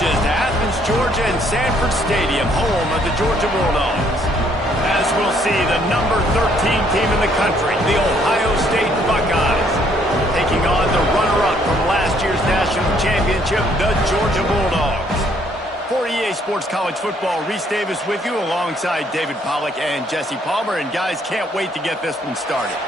Just Athens, Georgia, and Sanford Stadium, home of the Georgia Bulldogs. As we'll see, the number 13 team in the country, the Ohio State Buckeyes, taking on the runner-up from last year's national championship, the Georgia Bulldogs. For EA Sports College Football, Reese Davis with you alongside David Pollack and Jesse Palmer. And guys, can't wait to get this one started.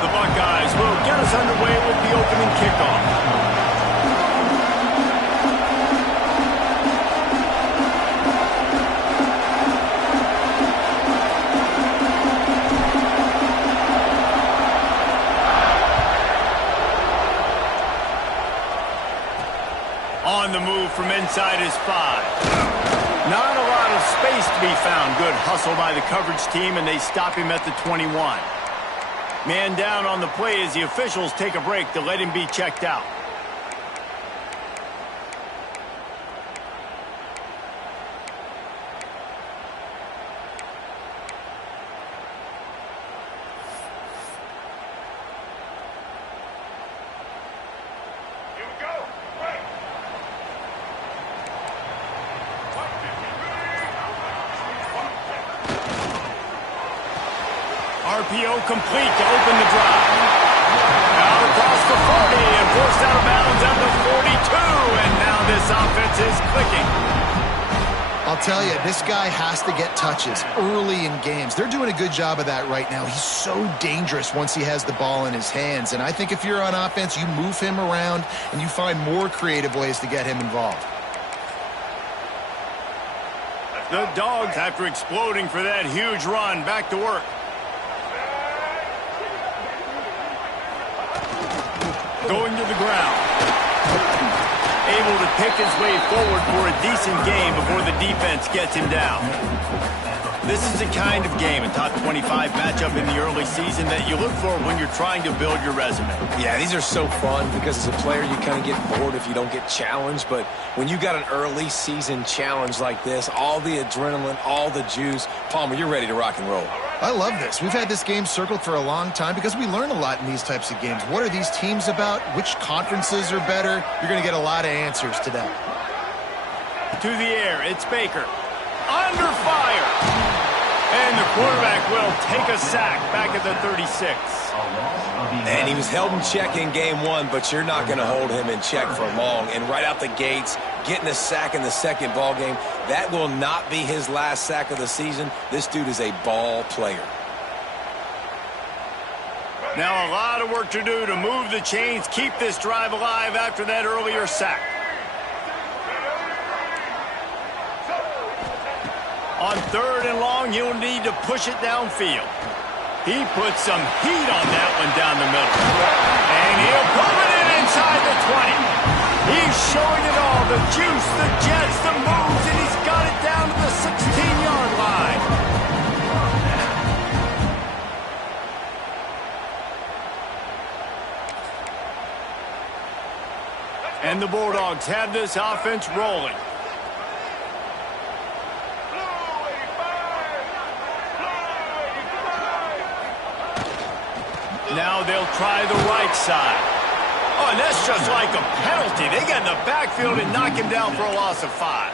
The Buckeyes will get us underway with the opening kickoff. On the move from inside his 5. Not a lot of space to be found. Good hustle by the coverage team, and they stop him at the 21. Man down on the play as the officials take a break to let him be checked out. RPO complete to open the drive. Out across the 40 and forced out of bounds at the 42. And now this offense is clicking. I'll tell you, this guy has to get touches early in games. They're doing a good job of that right now. He's so dangerous once he has the ball in his hands. And I think if you're on offense, you move him around and you find more creative ways to get him involved. The Dogs, after exploding for that huge run, back to work. Going to the ground. Able to pick his way forward for a decent game before the defense gets him down. This is the kind of game, a top 25 matchup in the early season, that you look for when you're trying to build your resume. Yeah, these are so fun because as a player you kind of get bored if you don't get challenged. But when you got an early season challenge like this, all the adrenaline, all the juice, Palmer, you're ready to rock and roll. I love this. We've had this game circled for a long time because we learn a lot in these types of games. What are these teams about? Which conferences are better? You're going to get a lot of answers today. To the air, it's Baker. Under fire. And the quarterback will take a sack back at the 36. And he was held in check in game 1, but you're not going to hold him in check for long. And right out the gates, getting a sack in the second ball game, that will not be his last sack of the season. This dude is a ball player. Now a lot of work to do to move the chains, keep this drive alive after that earlier sack. On 3rd and long, he'll need to push it downfield. He puts some heat on that one down the middle. And he'll put it in inside the 20. He's showing it all, the juice, the jets, the moves, and he's got it down to the 16-yard line. And the Bulldogs have this offense rolling. Now they'll try the right side. Oh, and that's just like a penalty. They get in the backfield and knock him down for a loss of 5.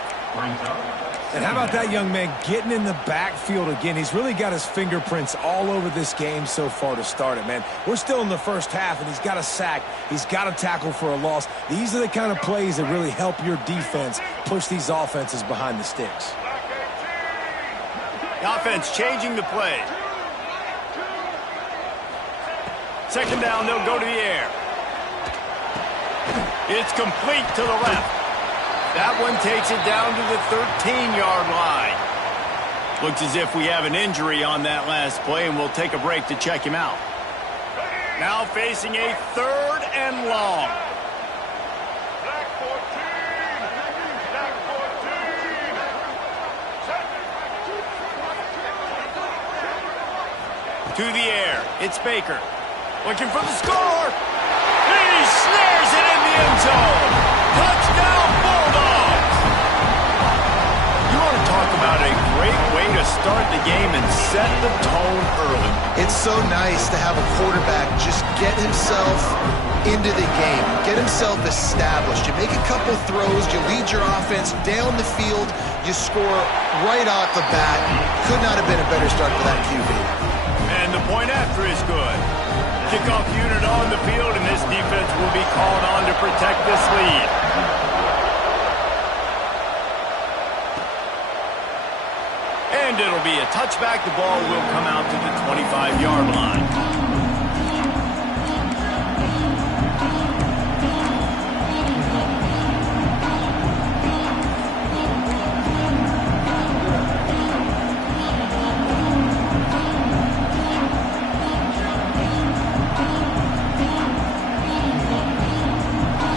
And how about that young man getting in the backfield again? He's really got his fingerprints all over this game so far to start it, man. We're still in the first half, and he's got a sack. He's got a tackle for a loss. These are the kind of plays that really help your defense push these offenses behind the sticks. The offense changing the play. Second down, they'll go to the air. It's complete to the left. That one takes it down to the 13-yard line. Looks as if we have an injury on that last play, and we'll take a break to check him out. Now facing a 3rd and long. To the air, it's Baker. Looking for the score. He snares it in the end zone. Touchdown, Bulldogs. You want to talk about a great way start the game and set the tone early. It's so nice to have a quarterback just get himself into the game, get himself established. You make a couple throws, you lead your offense down the field, you score right off the bat. Could not have been a better start for that QB. And the point after is good. Kickoff unit on the field, and this defense will be called on to protect this lead. And it'll be a touchback. The ball will come out to the 25-yard line.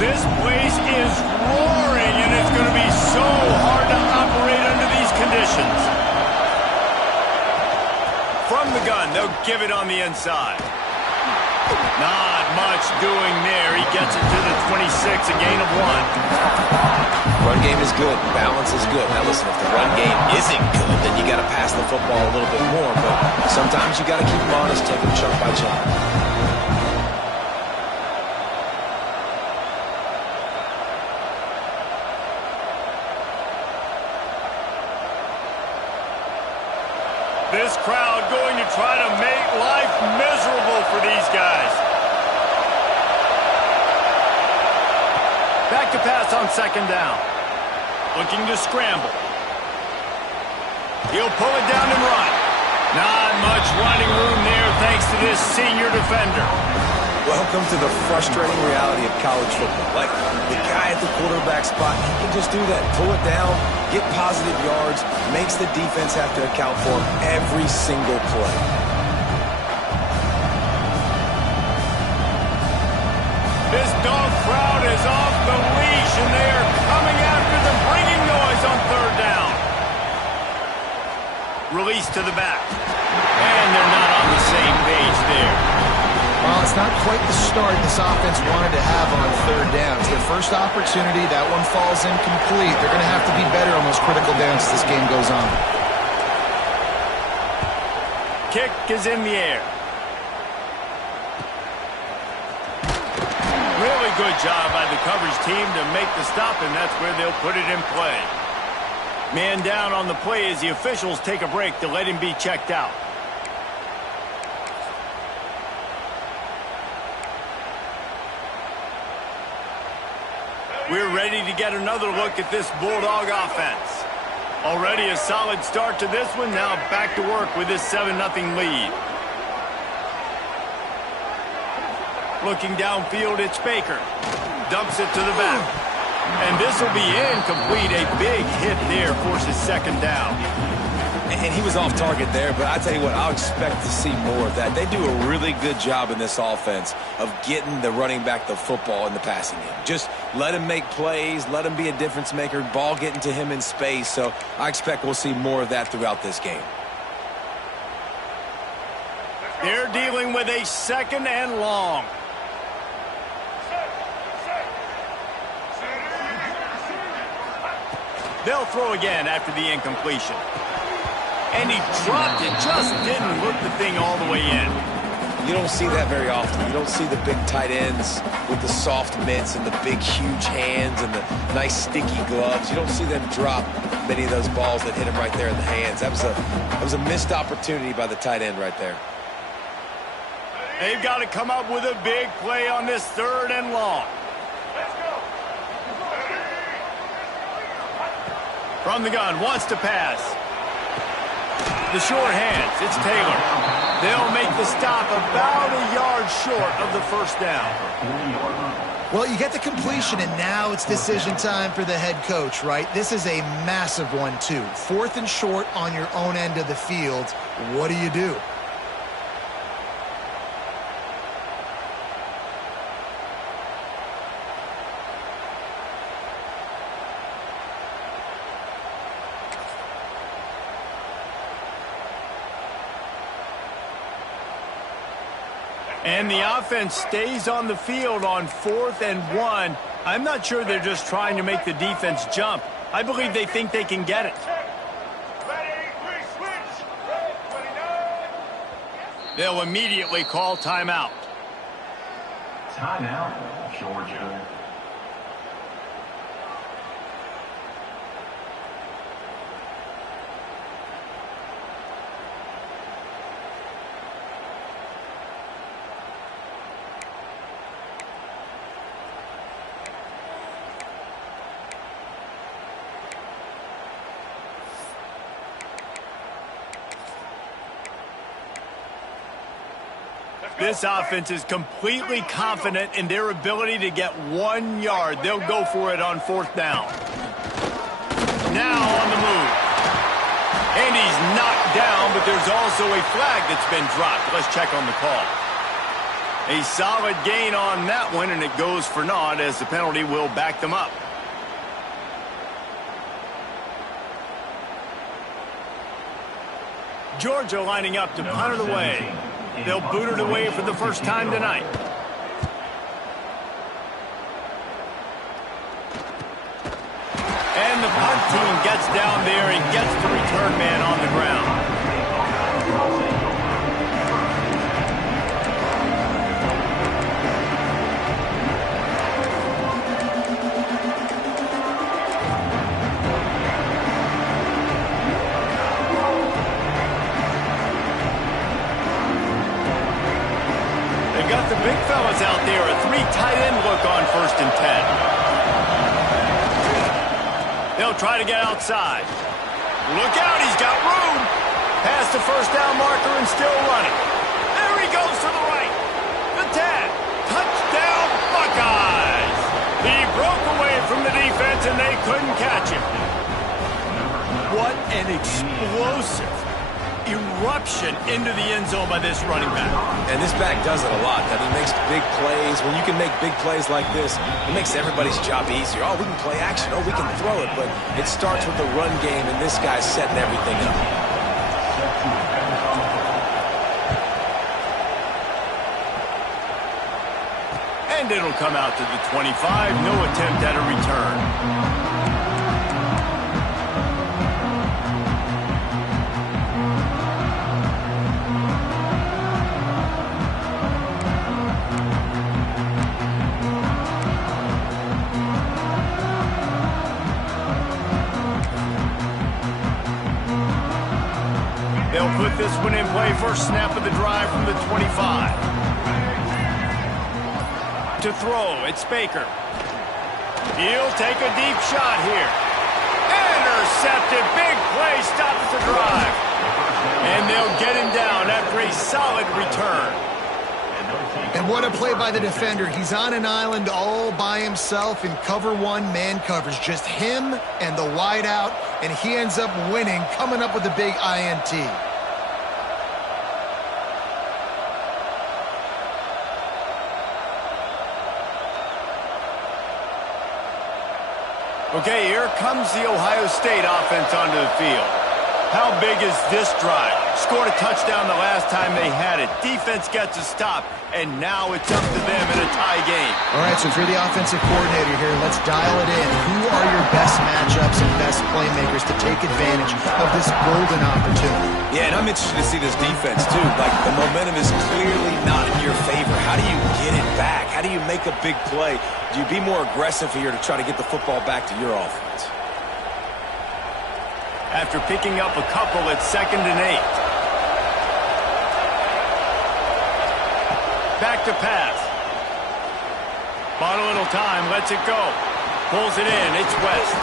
This place is roaring, and it's going to be so hard to operate under these conditions. From the gun, they'll give it on the inside. Not much doing there. He gets it to the 26, a gain of 1. Run game is good. Balance is good. Now listen, if the run game isn't good, then you got to pass the football a little bit more. But sometimes you got to keep them honest, take them chunk by chunk. This crowd going to try to make life miserable for these guys. Back to pass on second down. Looking to scramble. He'll pull it down and run. Not much running room there thanks to this senior defender. Welcome to the frustrating reality of college football. Like, the guy at the quarterback spot, he can just do that. Pull it down, get positive yards, makes the defense have to account for him every single play. This dog crowd is off the leash, and they are coming after them, bringing noise on third down. Release to the back. And they're not on the same page there. Well, it's not quite the start this offense wanted to have on third down. It's their first opportunity. That one falls incomplete. They're going to have to be better on those critical downs as this game goes on. Kick is in the air. Really good job by the coverage team to make the stop, and that's where they'll put it in play. Man down on the play as the officials take a break to let him be checked out. We're ready to get another look at this Bulldog offense. Already a solid start to this one. Now back to work with this 7-0 lead. Looking downfield, it's Baker. Dumps it to the back. And this will be incomplete. A big hit there forces second down. And he was off target there, but I tell you what, I'll expect to see more of that. They do a really good job in this offense of getting the running back the football in the passing game. Just let him make plays, let him be a difference maker, ball getting to him in space. So I expect we'll see more of that throughout this game. They're dealing with a second and long. They'll throw again after the incompletion. And he dropped it, just didn't hook the thing all the way in. You don't see that very often. You don't see the big tight ends with the soft mitts and the big, huge hands and the nice, sticky gloves. You don't see them drop many of those balls that hit him right there in the hands. That was a missed opportunity by the tight end right there. They've got to come up with a big play on this third and long. From the gun, wants to pass. The short hands, it's Taylor. They'll make the stop about a yard short of the first down. Well, you get the completion, and now it's decision time for the head coach, right? This is a massive one, too. 4th and short on your own end of the field. What do you do? And the offense stays on the field on 4th and 1. I'm not sure they're just trying to make the defense jump. I believe they think they can get it. They'll immediately call timeout. Timeout, Georgia. This offense is completely confident in their ability to get 1 yard. They'll go for it on 4th down. Now on the move. And he's knocked down, but there's also a flag that's been dropped. Let's check on the call. A solid gain on that one, and it goes for naught as the penalty will back them up. Georgia lining up to punt it away. They'll boot it away for the first time tonight. And the punt team gets down there and gets the return man on the ground. Got the big fellas out there, a 3 tight end look on 1st and 10. They'll try to get outside. Look out, he's got room. Past the 1st down marker and still running. There he goes to the right. The 10. Touchdown, Buckeyes. He broke away from the defense and they couldn't catch him. What an explosive eruption into the end zone by this running back. And this back does it a lot. That he makes big plays. When you can make big plays like this, it makes everybody's job easier. Oh, we can play action. Oh, we can throw it. But it starts with the run game, and this guy's setting everything up. And it'll come out to the 25. No attempt at a return. They'll put this one in play. First snap of the drive from the 25. To throw, it's Baker. He'll take a deep shot here. Intercepted. Big play stops the drive. And they'll get him down after a solid return. And what a play by the defender. He's on an island all by himself in cover 1 man coverage. Just him and the wide out, and he ends up winning, coming up with a big INT. Okay, here comes the Ohio State offense onto the field. How big is this drive? Scored a touchdown the last time they had it. Defense gets a stop, and now it's up to them in a tie game. All right, so if you're the offensive coordinator here, let's dial it in. Who are your best matchups and best playmakers to take advantage of this golden opportunity? Yeah, and I'm interested to see this defense, too. Like, the momentum is clearly not in your favor. How do you get it back? How do you make a big play? Do you be more aggressive here to try to get the football back to your offense? After picking up a couple, it's 2nd and 8. Back to pass. Bought a little time, lets it go. Pulls it in, it's West.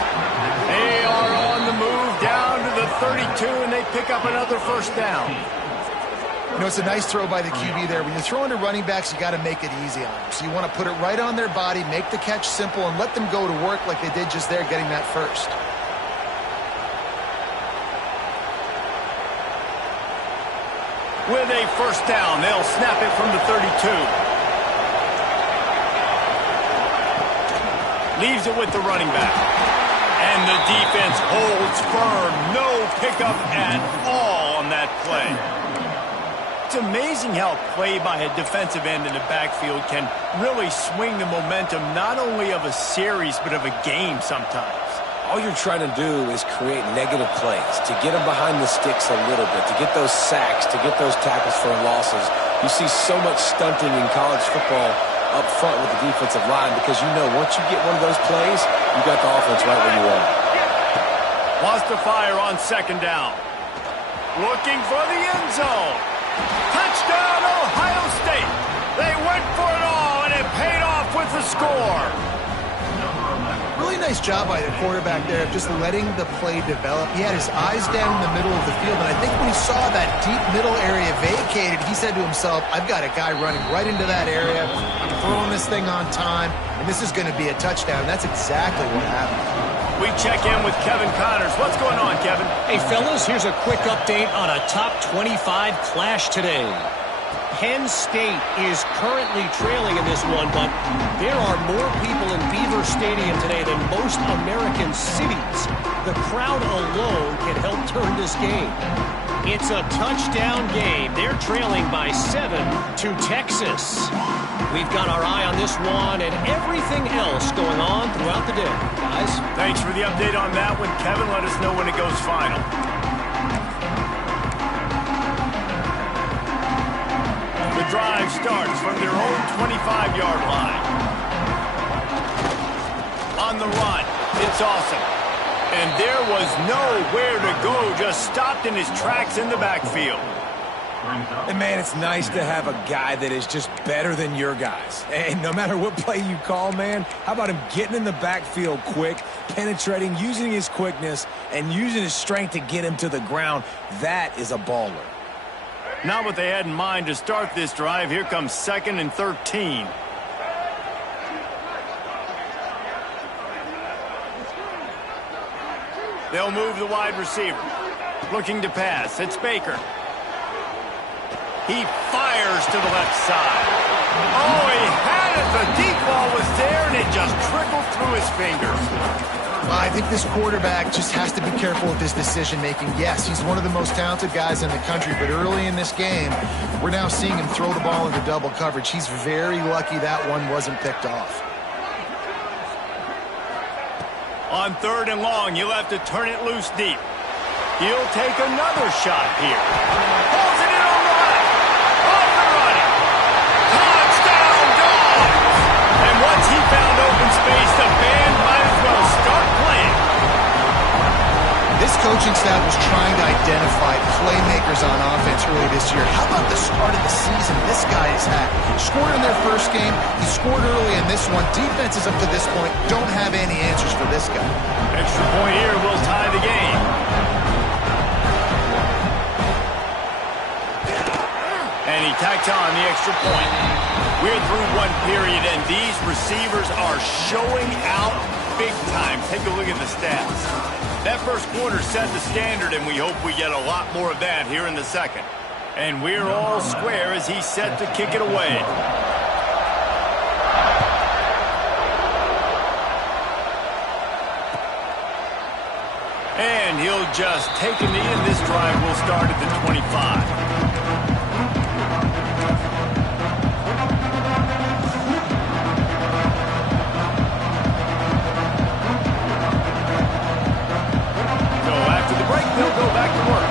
They are on the move down to the 32, and they pick up another 1st down. You know, it's a nice throw by the QB there. When you're throwing to running backs, you got to make it easy on them. So you want to put it right on their body, make the catch simple, and let them go to work like they did just there, getting that first. With a 1st down, they'll snap it from the 32. Leaves it with the running back. And the defense holds firm. No pickup at all on that play. It's amazing how play by a defensive end in the backfield can really swing the momentum not only of a series but of a game sometimes. all you're trying to do is create negative plays, to get them behind the sticks a little bit, to get those sacks, to get those tackles for losses. You see so much stunting in college football up front with the defensive line because you know once you get one of those plays, you got the offense right where you want it. Wants to fire on second down. Looking for the end zone. Touchdown, Ohio State. They went for it all, and it paid off with the score. Really nice job by the quarterback there of just letting the play develop. He had his eyes down in the middle of the field, and I think when he saw that deep middle area vacated, he said to himself, I've got a guy running right into that area. I'm throwing this thing on time, and this is going to be a touchdown. That's exactly what happened. We check in with Kevin Connors. What's going on, Kevin? Hey, fellas, here's a quick update on a top 25 clash today. Penn State is currently trailing in this one, but there are more people in Beaver Stadium today than most American cities. The crowd alone can help turn this game. It's a touchdown game. They're trailing by 7 to Texas. We've got our eye on this one and everything else going on throughout the day, guys. Thanks for the update on that one, Kevin. Let us know when it goes final. The drive starts from their own 25-yard line. On the run, it's awesome. And there was nowhere to go, just stopped in his tracks in the backfield. And, man, it's nice to have a guy that is just better than your guys. And no matter what play you call, man, how about him getting in the backfield quick, penetrating, using his quickness, and using his strength to get him to the ground? That is a baller. Not what they had in mind to start this drive. Here comes 2nd and 13. They'll move the wide receiver. Looking to pass. It's Baker. He fires to the left side. Oh, he had it. The deep ball was there, and it just trickled through his fingers. Well, I think this quarterback just has to be careful with his decision-making. Yes, he's one of the most talented guys in the country, but early in this game, we're now seeing him throw the ball into double coverage. He's very lucky that one wasn't picked off. On 3rd and long, you'll have to turn it loose deep. He'll take another shot here. Pulls it in a run. Off the running. Touchdown, Dogs! And once he found open space, the band might as well start playing. This coaching staff was trying to identify playmakers on offense early this year. How about the start of the season this guy has had? Scored in their first game. He scored early in this one. Defenses up to this point don't have any answers for this guy. Extra point here will tie the game. And he tacked on the extra point. We're through one period, and these receivers are showing out big time. Take a look at the stats. That first quarter set the standard, and we hope we get a lot more of that here in the second. And we're all square as he's set to kick it away. And he'll just take a knee, and this drive will start at the 25. They'll go back to work.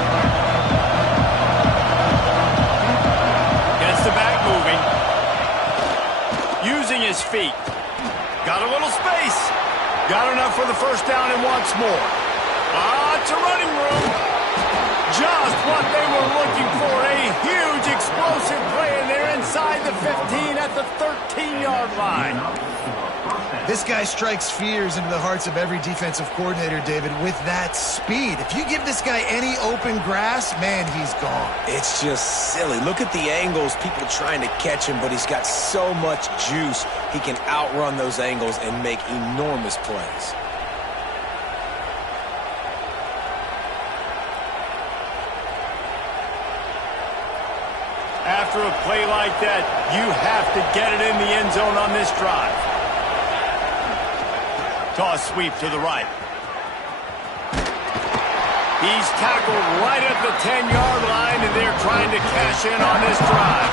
Gets the back moving. Using his feet. Got a little space. Got enough for the first down and wants more. It's a running room. Just what they were looking for. A huge explosive play, and they're inside the 15 at the 13-yard line. This guy strikes fears into the hearts of every defensive coordinator, David, with that speed. If you give this guy any open grass, man, he's gone. It's just silly. Look at the angles, people trying to catch him, but he's got so much juice. He can outrun those angles and make enormous plays. After a play like that, you have to get it in the end zone on this drive. Toss sweep to the right. He's tackled right at the 10-yard line, and they're trying to cash in on this drive.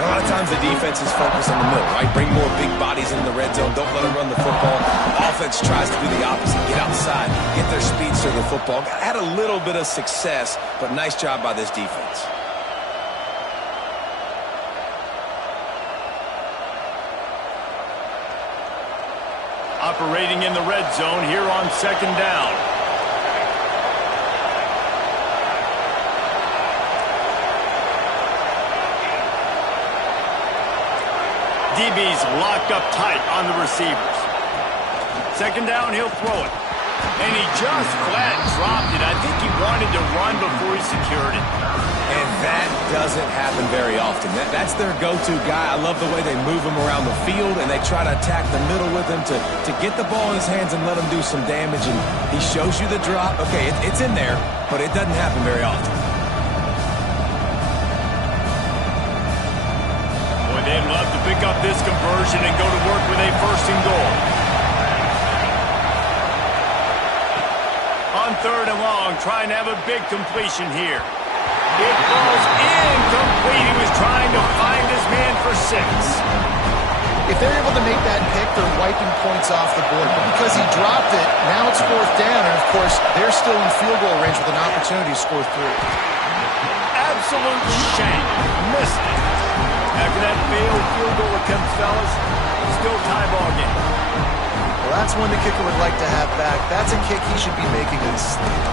And a lot of times the defense is focused on the middle, right? Bring more big bodies into the red zone. Don't let them run the football. Offense tries to do the opposite. Get outside. Get their speeds to the football. Had a little bit of success, but nice job by this defense. Operating in the red zone here on second down. DB's locked up tight on the receivers. Second down, he'll throw it. And he just flat dropped it. I think he wanted to run before he secured it. And that doesn't happen very often. That's their go-to guy. I love the way they move him around the field, and they try to attack the middle with him to get the ball in his hands and let him do some damage. And he shows you the drop. Okay, it's in there, but it doesn't happen very often. Boy, they'd love to pick up this conversion and go to work with a first and goal. On third and long, trying to have a big completion here. It falls incomplete. He was trying to find his man for 6. If they're able to make that pick, they're wiping points off the board. But because he dropped it, now it's fourth down. And, of course, they're still in field goal range with an opportunity to score 3. Absolute shame. Missed it. After that failed field goal attempt, fellas, still tie ball game. Well, that's one the kicker would like to have back. That's a kick he should be making in his sleep.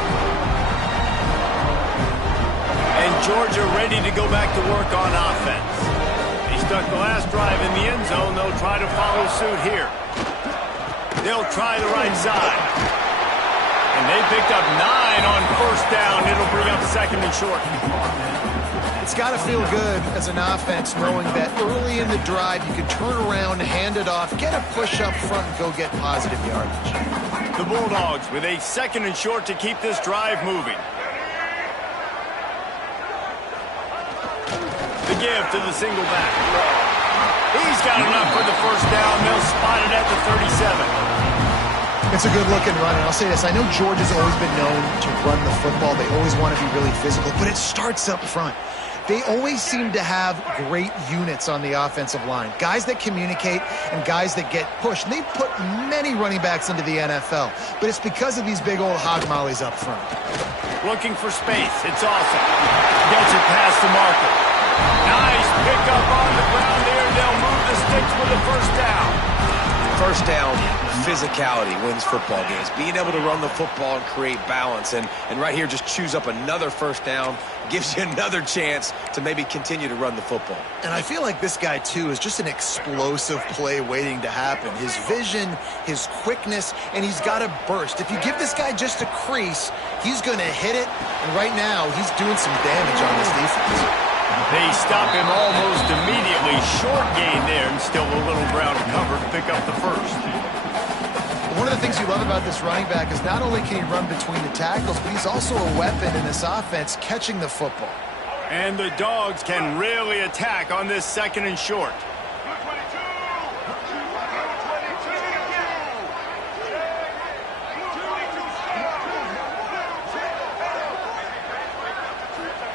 And Georgia ready to go back to work on offense. They stuck the last drive in the end zone. They'll try to follow suit here. They'll try the right side. And they picked up 9 on first down. It'll bring up second and short. It's got to feel good as an offense knowing that early in the drive you can turn around, hand it off, get a push up front, and go get positive yardage. The Bulldogs with a second and short to keep this drive moving. The give to the single back. He's got enough for the first down. They'll spot it at the 37. It's a good-looking run, and I'll say this. I know Georgia's always been known to run the football. They always want to be really physical, but it starts up front. They always seem to have great units on the offensive line. Guys that communicate and guys that get pushed. And they've put many running backs into the NFL, but it's because of these big old hog mollies up front. Looking for space. It's awesome. Gets it past the marker. Nice pickup on the ground there. They'll move the sticks with the first down. First down, physicality wins football games. Being able to run the football and create balance. And right here, just choose up another first down. Gives you another chance to maybe continue to run the football. And I feel like this guy, too, is just an explosive play waiting to happen. His vision, his quickness, and he's got a burst. If you give this guy just a crease, he's going to hit it. And right now, he's doing some damage on this defense. They stop him almost immediately. Short gain there, and still a little ground to cover to pick up the first. One of the things you love about this running back is not only can he run between the tackles, but he's also a weapon in this offense catching the football. And the Dogs can really attack on this second and short.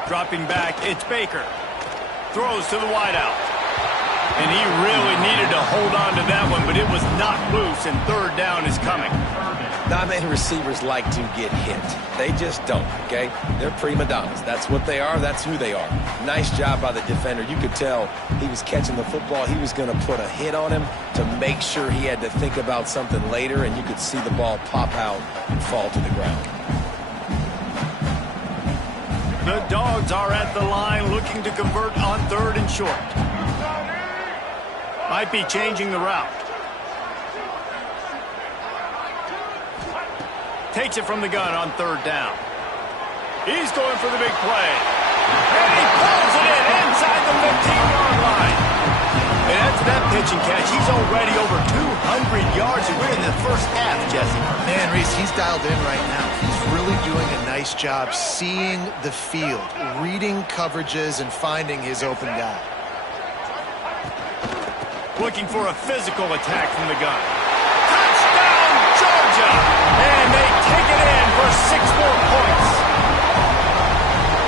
Dropping back, it's Baker. Throws to the wideout. And he really needed to hold on to that one, but it was knocked loose, and third down is coming. Not many receivers like to get hit. They just don't, okay? They're prima donnas. That's what they are. That's who they are. Nice job by the defender. You could tell he was catching the football. He was going to put a hit on him to make sure he had to think about something later, and you could see the ball pop out and fall to the ground. The Dogs are at the line looking to convert on third and short. Might be changing the route. Takes it from the gun on third down. He's going for the big play. And he pulls it in inside the 15-yard line. And that's that pitch and catch. He's already over 200 yards, and we're in the first half, Jesse. Man, Reese, he's dialed in right now. He's really doing a nice job seeing the field, reading coverages, and finding his open guy. Looking for a physical attack from the gun. Touchdown, Georgia! And they take it in for 6 more points.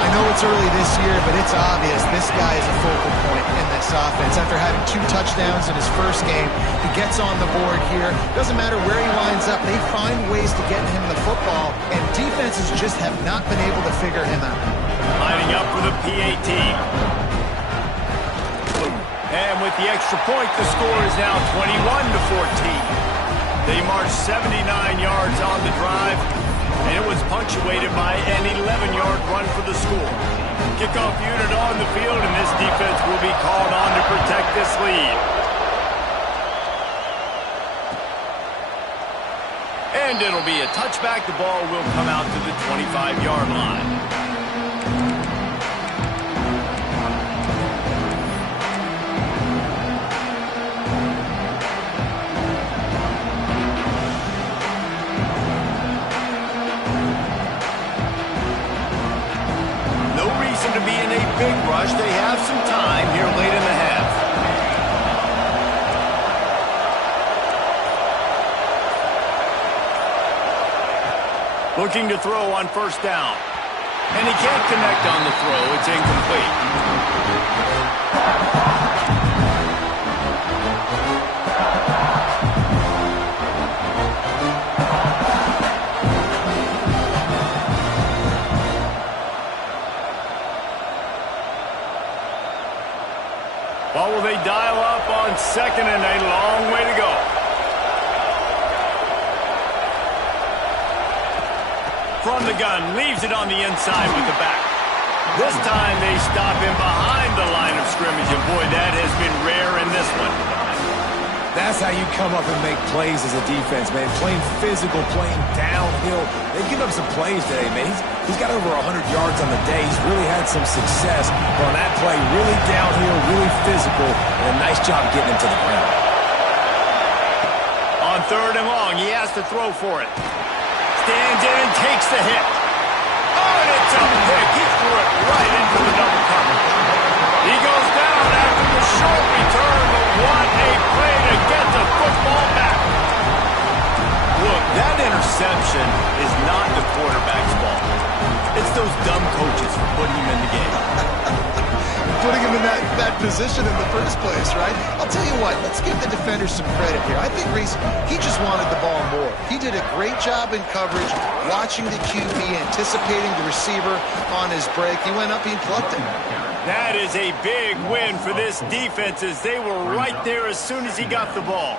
I know it's early this year, but it's obvious this guy is a focal point in this offense. After having 2 touchdowns in his first game, he gets on the board here. Doesn't matter where he lines up, they find ways to get him the football, and defenses just have not been able to figure him out. Lining up for the PAT. And with the extra point, the score is now 21-14. They marched 79 yards on the drive, and it was punctuated by an 11-yard run for the score. Kickoff unit on the field, and this defense will be called on to protect this lead. And it'll be a touchback. The ball will come out to the 25-yard line. To be in a big rush. They have some time here late in the half. Looking to throw on first down. And he can't connect on the throw. It's incomplete. What will they dial up on second and a long way to go? From the gun, leaves it on the inside with the back. This time they stop him behind the line of scrimmage, and boy, that has been rare in this one. That's how you come up and make plays as a defense, man. Playing physical, playing downhill. They've given up some plays today, man. He's got over 100 yards on the day. He's really had some success. But on that play, really downhill, really physical, and a nice job getting him to the ground. On third and long, he has to throw for it. Stands in and takes the hit. Oh, and it's a pick. He threw it right into the double coverage. He goes down after the short return, but what a play to get the football back. Look, that interception is not the quarterback's fault. It's those dumb coaches for putting him in the game. Putting him in that position in the first place, right? I'll tell you what, let's give the defenders some credit here. I think Reese, he just wanted the ball more. He did a great job in coverage, watching the QB, anticipating the receiver on his break. He went up and plucked it. That is a big win for this defense, as they were right there as soon as he got the ball.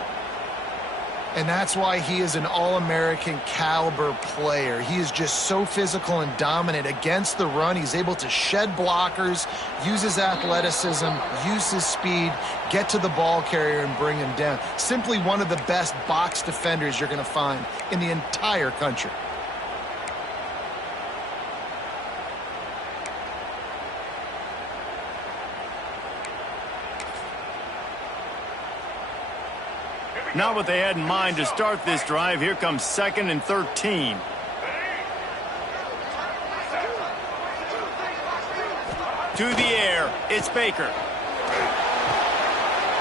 And that's why he is an All-American caliber player. He is just so physical and dominant against the run. He's able to shed blockers, use his athleticism, use his speed, get to the ball carrier and bring him down. Simply one of the best box defenders you're going to find in the entire country. Not what they had in mind to start this drive. Here comes 2nd and 13. To the air, it's Baker.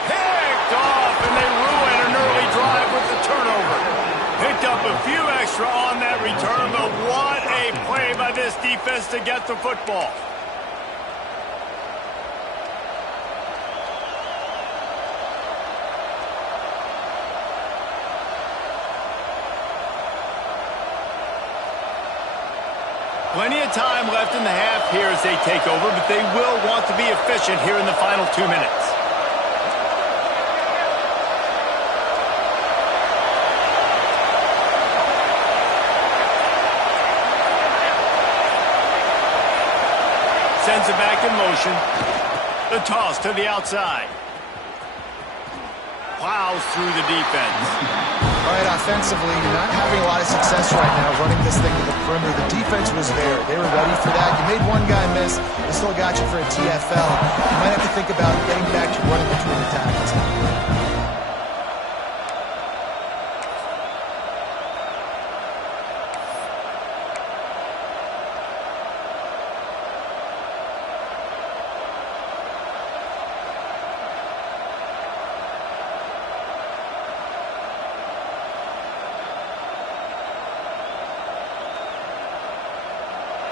Picked off, and they ruin an early drive with the turnover. Picked up a few extra on that return, but what a play by this defense to get the football. Plenty of time left in the half here as they take over, but they will want to be efficient here in the final 2 minutes. Sends it back in motion. The toss to the outside. Plows through the defense. All right, offensively, not having a lot of success right now running this thing to the perimeter. The defense was there. They were ready for that. You made one guy miss. They still got you for a TFL. You might have to think about getting back to running between the tackles.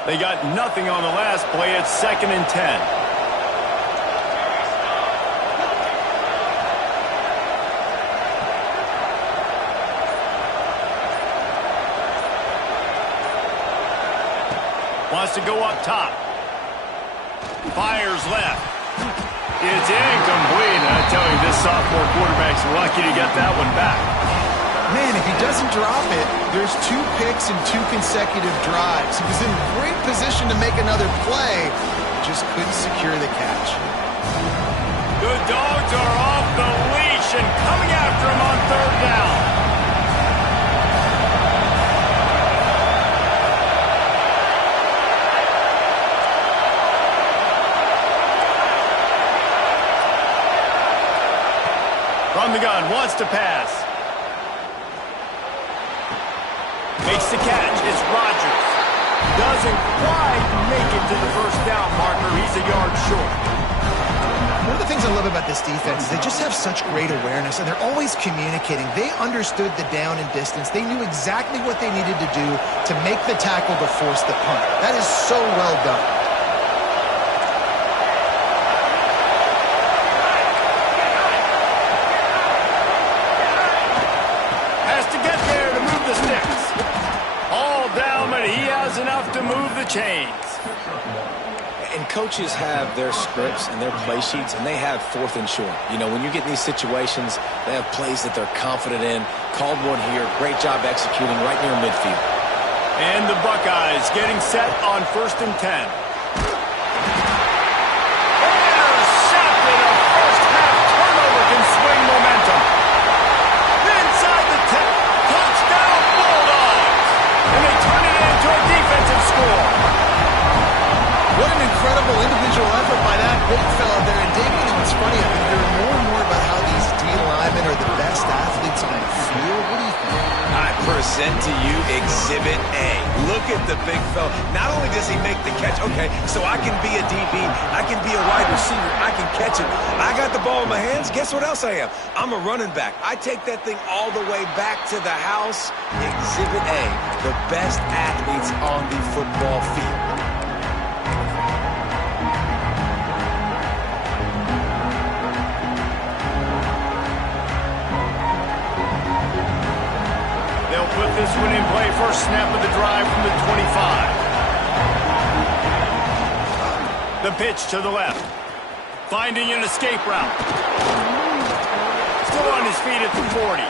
They got nothing on the last play. It's 2nd and 10. Wants to go up top. Fires left. It's incomplete. I tell you, this sophomore quarterback's lucky to get that one back. Man, if he doesn't drop it, there's 2 picks and 2 consecutive drives. He was in great position to make another play, just couldn't secure the catch. The Dogs are off the leash and coming after him on 3rd down. From the gun, wants to pass. Makes the catch. It's Rodgers. Doesn't quite make it to the 1st down marker. He's a yard short. One of the things I love about this defense is they just have such great awareness, and they're always communicating. They understood the down and distance. They knew exactly what they needed to do to make the tackle to force the punt. That is so well done. Has to get there to move the sticks. All down, but he has enough to move the chains. And coaches have their scripts and their play sheets, and they have 4th and short. You know, when you get in these situations, they have plays that they're confident in. Called one here. Great job executing right near midfield. And the Buckeyes getting set on 1st and 10. Intercepted. A first-half turnover can swing momentum. Inside the 10. Touchdown, Bulldogs. And they turn it into a defensive score. What an incredible individual effort by that big fella there. And David, you know, what's funny, I've been hearing more and more about how these D linemen are the best athletes on the field. What do you think? I present to you Exhibit A. Look at the big fella. Not only does he make the catch, okay, so I can be a DB, I can be a wide receiver, I can catch it. I got the ball in my hands. Guess what else I am? I'm a running back. I take that thing all the way back to the house. Exhibit A, the best athletes on the football field. Put this one in play. First snap of the drive from the 25. The pitch to the left. Finding an escape route. Still on his feet at the 40.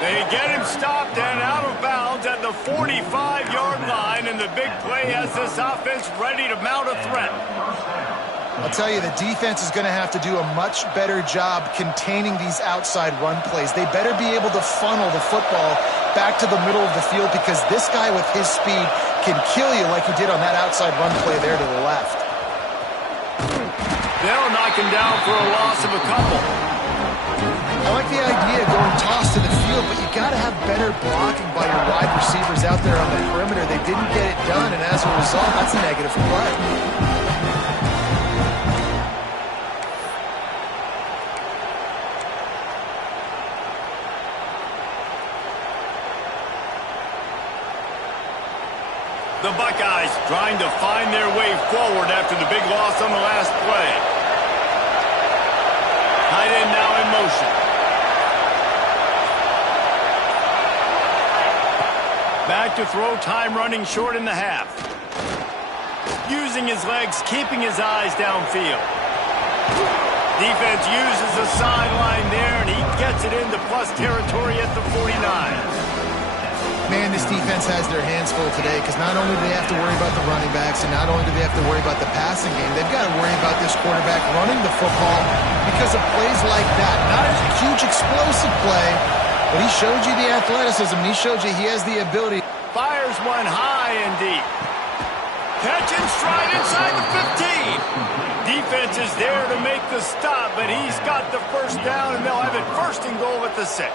They get him stopped and out of bounds at the 45-yard line, and the big play has this offense ready to mount a threat. I'll tell you, the defense is going to have to do a much better job containing these outside run plays. They better be able to funnel the football back to the middle of the field, because this guy with his speed can kill you like he did on that outside run play there to the left. They'll knock him down for a loss of a couple. I like the idea of going toss to the field, but you got to have better blocking by your wide receivers out there on the perimeter. They didn't get it done, and as a result, that's a negative play. The Buckeyes trying to find their way forward after the big loss on the last play. Tight end now in motion. Back to throw, time running short in the half. Using his legs, keeping his eyes downfield. Defense uses the sideline there, and he gets it into plus territory at the 49. Man, this defense has their hands full today, because not only do they have to worry about the running backs, and not only do they have to worry about the passing game, they've got to worry about this quarterback running the football because of plays like that. Not a huge explosive play, but he showed you the athleticism, and he showed you he has the ability. Fires one high and deep. Catch and stride inside the 15. Defense is there to make the stop, but he's got the first down, and they'll have it 1st and goal at the 6.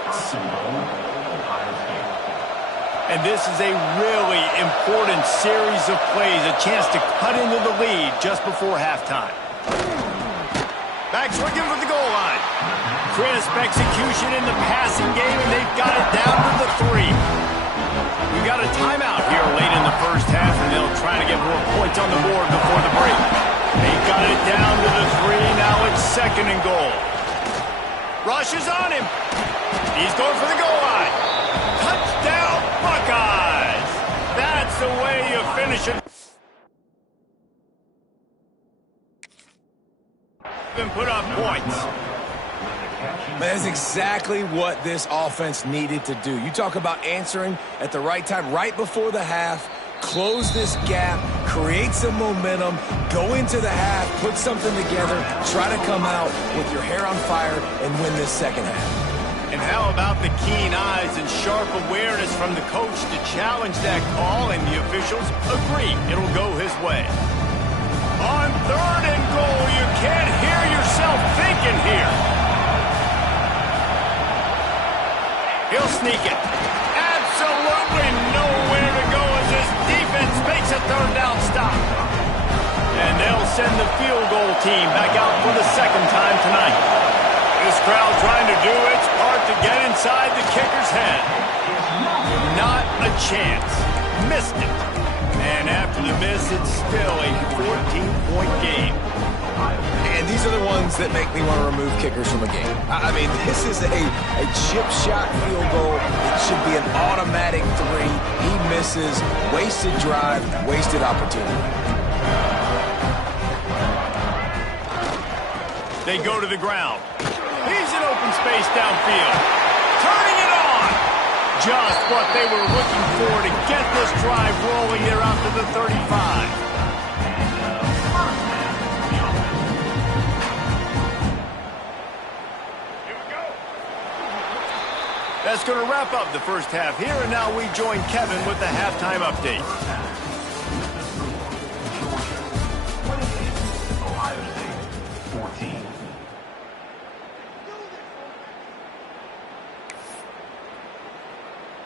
And this is a really important series of plays, a chance to cut into the lead just before halftime. Backs looking for the goal line. Crisp execution in the passing game, and they've got it down to the 3. We got a timeout here late in the first half, and they'll try to get more points on the board before the break. They got it down to the 3. Now it's 2nd and goal. Rushes on him. He's going for the goal line. Touchdown, Buckeyes. That's the way you finish it. And put up points. That's exactly what this offense needed to do. You talk about answering at the right time, right before the half, close this gap, create some momentum, go into the half, put something together, try to come out with your hair on fire and win this second half. And how about the keen eyes and sharp awareness from the coach to challenge that call, and the officials agree it'll go his way. On 3rd and goal, you can't hear yourself thinking here. He'll sneak it. Absolutely nowhere to go as his defense makes a 3rd down stop. And they'll send the field goal team back out for the 2nd time tonight. This crowd trying to do its part to get inside the kicker's head. Not a chance. Missed it. And after the miss, it's still a 14-point game. And these are the ones that make me want to remove kickers from a game. I mean, this is a chip shot field goal. It should be an automatic 3. He misses. Wasted drive, wasted opportunity. They go to the ground. He's in open space downfield. Turning it on. Just what they were looking for to get this drive rolling there out to the 35. That's going to wrap up the first half here, and now we join Kevin with the halftime update.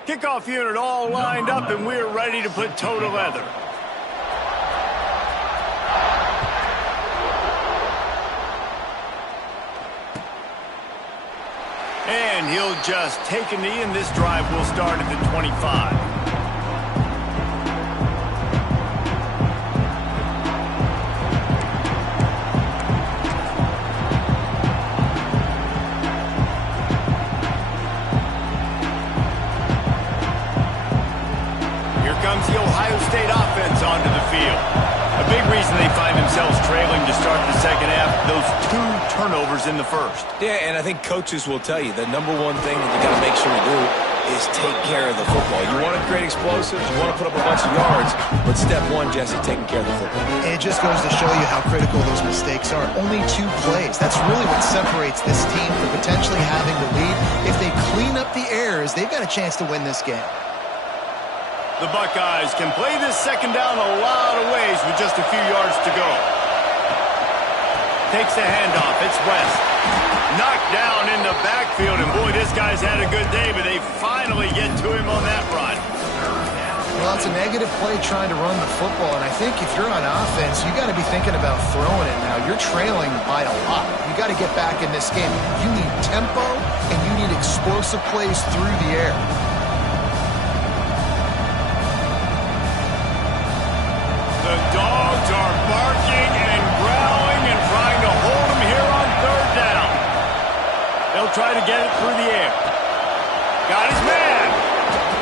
Kickoff unit all lined up, and we're ready to put toe to leather. And he'll just take a knee, and this drive will start at the 25. Here comes the Ohio State offense onto the field. A big reason they find themselves trailing to start the second half, those 2 turnovers in the first. Yeah, and I think coaches will tell you the number one thing that you got to make sure to do is take care of the football. You want to create explosives, you want to put up a bunch of yards, but step 1, Jesse, taking care of the football. It just goes to show you how critical those mistakes are. Only 2 plays. That's really what separates this team from potentially having the lead. If they clean up the errors, they've got a chance to win this game. The Buckeyes can play this second down a lot of ways with just a few yards to go. Takes the handoff. It's West. Knocked down in the backfield, and boy, this guy's had a good day, but they finally get to him on that run. Well, it's a negative play trying to run the football, and I think if you're on offense, you got to be thinking about throwing it now. You're trailing by a lot. You got to get back in this game. You need tempo, and you need explosive plays through the air. The Dogs are barking and growling and trying to hold him here on 3rd down. They'll try to get it through the air. Got his man.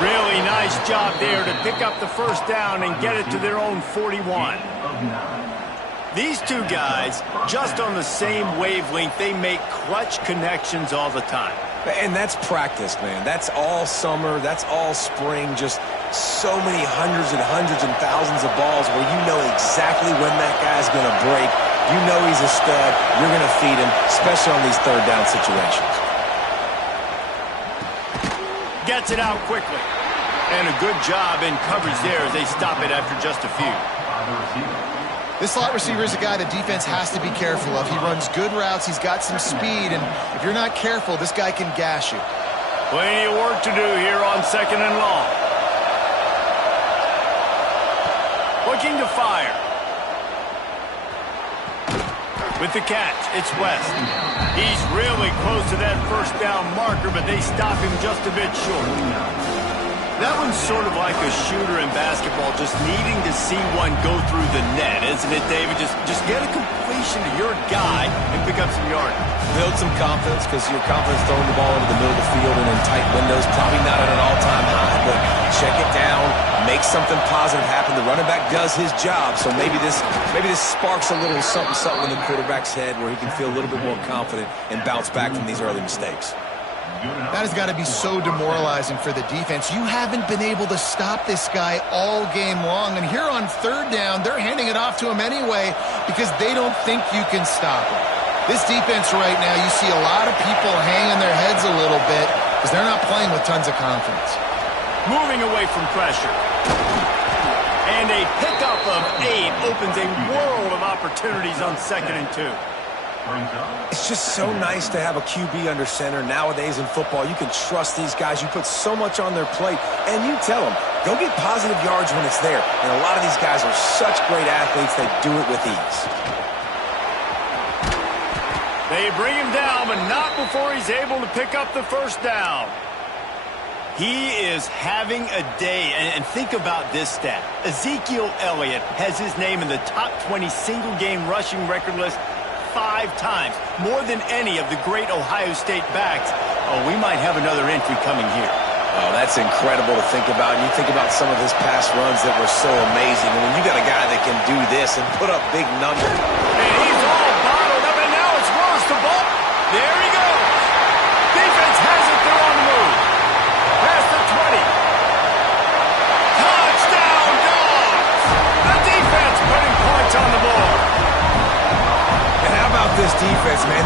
Really nice job there to pick up the first down and get it to their own 41. These 2 guys, just on the same wavelength, they make clutch connections all the time. And that's practice, man. That's all summer. That's all spring. Just so many hundreds and thousands of balls where you know exactly when that guy's going to break. You know he's a stud. You're going to feed him, especially on these 3rd down situations. Gets it out quickly. And a good job in coverage there as they stop it after just a few. This slot receiver is a guy the defense has to be careful of. He runs good routes. He's got some speed, and if you're not careful, this guy can gash you. Plenty of work to do here on 2nd and long. Looking to fire. With the catch, it's West. He's really close to that first down marker, but they stop him just a bit short. That one's sort of like a shooter in basketball, just needing to see one go through the net, isn't it, David? Just get a completion to your guy and pick up some yardage. Build some confidence, because your confidence throwing the ball into the middle of the field and in tight windows, probably not at an all-time high, but check it down, make something positive happen. The running back does his job, so maybe this sparks a little something in the quarterback's head where he can feel a little bit more confident and bounce back from these early mistakes. That has got to be so demoralizing for the defense. You haven't been able to stop this guy all game long, and here on third down, they're handing it off to him anyway because they don't think you can stop him. This defense right now, you see a lot of people hanging their heads a little bit because they're not playing with tons of confidence. Moving away from pressure. And a pickup of 8 opens a world of opportunities on 2nd and 2. It's just so nice to have a QB under center. Nowadays in football, you can trust these guys. You put so much on their plate, and you tell them, go get positive yards when it's there. And a lot of these guys are such great athletes, they do it with ease. They bring him down, but not before he's able to pick up the first down. He is having a day, and think about this stat. Ezekiel Elliott has his name in the top 20 single-game rushing record list 5 times, more than any of the great Ohio State backs. Oh, we might have another entry coming here. Oh, that's incredible to think about. And you think about some of his past runs that were so amazing. And when you got a guy that can do this and put up big numbers. And he's all bottled up, and now it's worse. The ball. There he goes. Defense has it. They're on the move. Past the 20. Touchdown, Dogs. The defense putting points on the board. And how about this defense, man?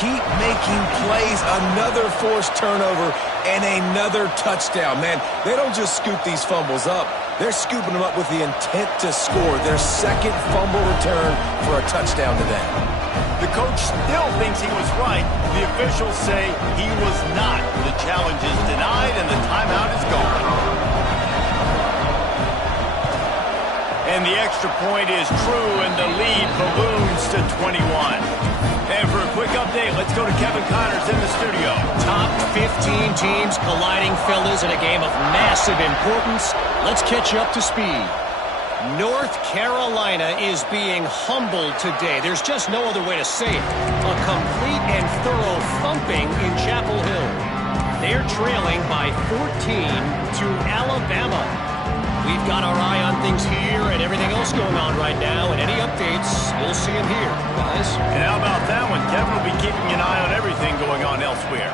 Keep making plays, another forced turnover, and another touchdown. Man, they don't just scoop these fumbles up. They're scooping them up with the intent to score. Their 2nd fumble return for a touchdown today. The coach still thinks he was right. The officials say he was not. The challenge is denied, and the timeout is gone. And the extra point is true, and the lead balloons to 21. And for a quick update, let's go to Kevin Connors in the studio. Top 15 teams colliding, fellas, in a game of massive importance. Let's catch you up to speed. North Carolina is being humbled today. There's just no other way to say it. A complete and thorough thumping in Chapel Hill. They're trailing by 14 to Alabama. We've got our eye on things here and everything else going on right now, and any updates, you'll see them here, guys. And how about that one? Kevin will be keeping an eye on everything going on elsewhere.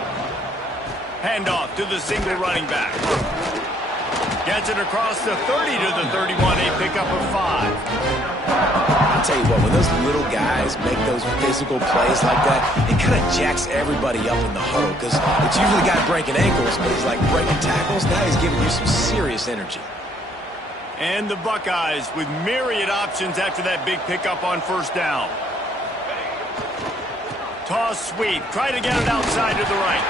Handoff to the single running back. Gets it across the 30 to the 31, a pickup of 5. I'll tell you what, when those little guys make those physical plays like that, it kind of jacks everybody up in the huddle, because it's usually a guy breaking ankles, but he's like breaking tackles. Now he's giving you some serious energy. And the Buckeyes with myriad options after that big pickup on first down. Toss sweep. Try to get it outside to the right.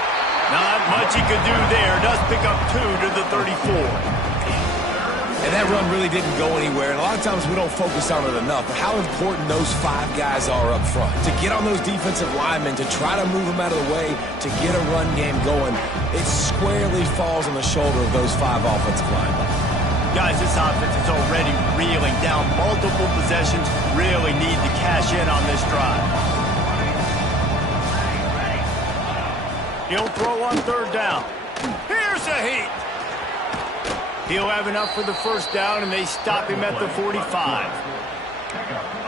Not much he could do there. Does pick up 2 to the 34. And that run really didn't go anywhere. And a lot of times we don't focus on it enough. But how important those 5 guys are up front. To get on those defensive linemen, to try to move them out of the way, to get a run game going, it squarely falls on the shoulder of those 5 offensive linemen. Guys, this offense is already reeling down multiple possessions. Really need to cash in on this drive. He'll throw on third down. Here's a heat. He'll have enough for the first down, and they stop him at the 45.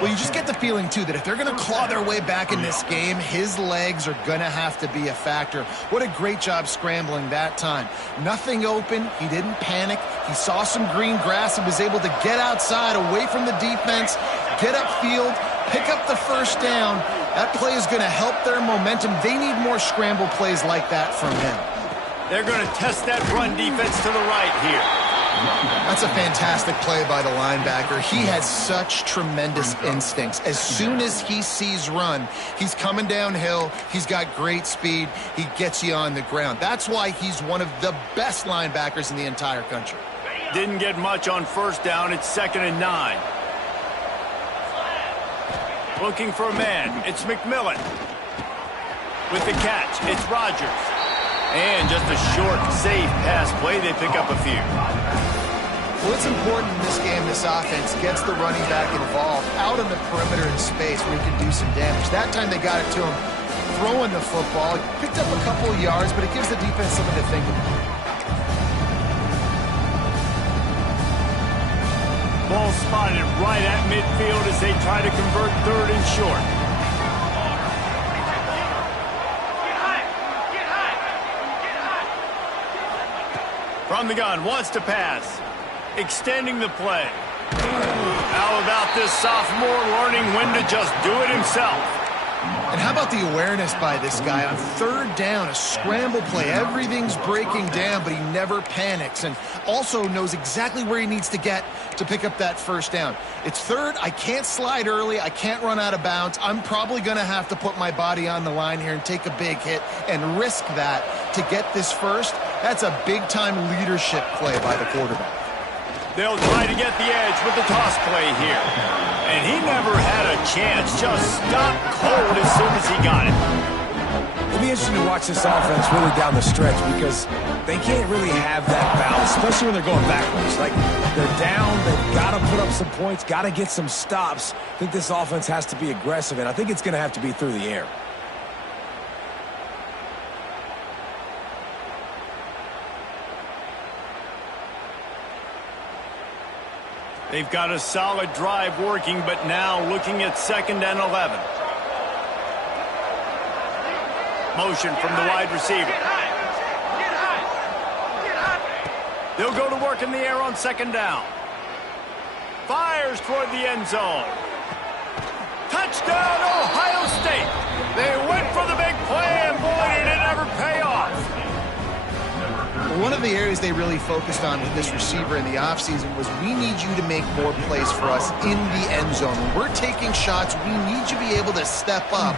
Well, you just get the feeling, too, that if they're going to claw their way back in this game, his legs are going to have to be a factor. What a great job scrambling that time. Nothing open. He didn't panic. He saw some green grass and was able to get outside, away from the defense, get upfield, pick up the first down. That play is going to help their momentum. They need more scramble plays like that from him. They're going to test that run defense to the right here. That's a fantastic play by the linebacker. He has such tremendous instincts. As soon as he sees run, he's coming downhill. He's got great speed. He gets you on the ground. That's why he's one of the best linebackers in the entire country. Didn't get much on first down. It's 2nd and 9. Looking for a man. It's McMillan. With the catch, it's Rodgers. And just a short, safe pass play, they pick up a few. Well, it's important in this game, this offense gets the running back involved out on the perimeter in space where he can do some damage. That time they got it to him throwing the football. It picked up a couple of yards, but it gives the defense something to think about. Ball spotted right at midfield as they try to convert third and short. From the gun, wants to pass. Extending the play. How about this sophomore learning when to just do it himself? And how about the awareness by this guy on third down, a scramble play. Everything's breaking down, but he never panics and also knows exactly where he needs to get to pick up that first down. It's third. I can't slide early. I can't run out of bounds. I'm probably going to have to put my body on the line here and take a big hit and risk that to get this first. That's a big-time leadership play by the quarterback. They'll try to get the edge with the toss play here. And he never had a chance. Just stopped cold as soon as he got it. It'll be interesting to watch this offense really down the stretch because they can't really have that balance, especially when they're going backwards. Like, they're down, they've got to put up some points, got to get some stops. I think this offense has to be aggressive, and I think it's going to have to be through the air. They've got a solid drive working, but now looking at 2nd and 11. Motion from the wide receiver. They'll go to work in the air on 2nd down. Fires toward the end zone. Touchdown, Ohio State. They went for the big play, and boy, did it ever pay off. One of the areas they really focused on with this receiver in the offseason was we need you to make more plays for us in the end zone. When we're taking shots, we need you to be able to step up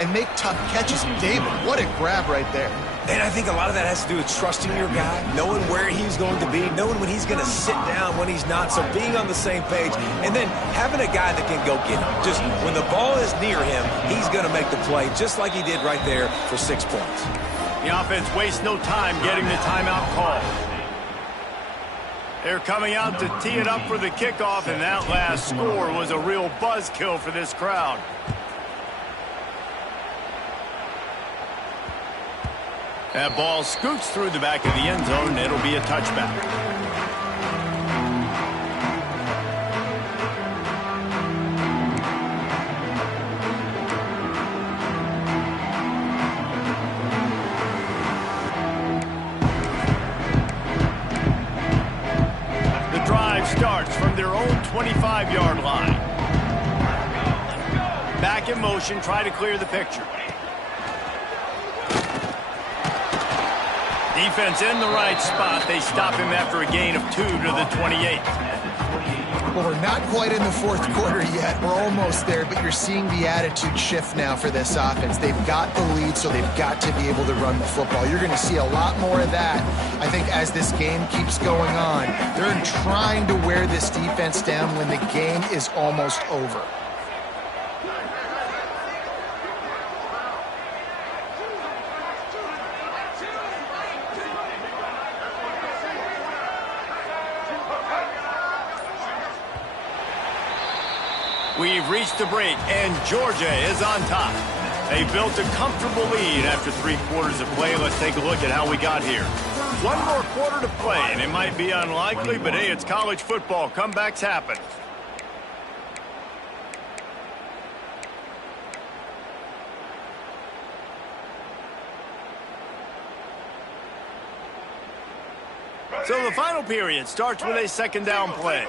and make tough catches. David, what a grab right there. And I think a lot of that has to do with trusting your guy, knowing where he's going to be, knowing when he's going to sit down, when he's not, so being on the same page, and then having a guy that can go get him. Just when the ball is near him, he's going to make the play, just like he did right there for 6 points. The offense wastes no time getting the timeout call. They're coming out to tee it up for the kickoff, and that last score was a real buzzkill for this crowd. That ball scoots through the back of the end zone, and it'll be a touchback. Starts from their own 25-yard line. Back in motion, try to clear the picture. Defense in the right spot. They stop him after a gain of 2 to the 28. Well, we're not quite in the fourth quarter yet. We're almost there, but you're seeing the attitude shift now for this offense. They've got the lead, so they've got to be able to run the football. You're going to see a lot more of that, I think, as this game keeps going on. They're trying to wear this defense down when the game is almost over. We've reached the break, and Georgia is on top. They built a comfortable lead after 3 quarters of play. Let's take a look at how we got here. 1 more quarter to play, and it might be unlikely, but hey, it's college football. Comebacks happen. So the final period starts with a 2nd down play.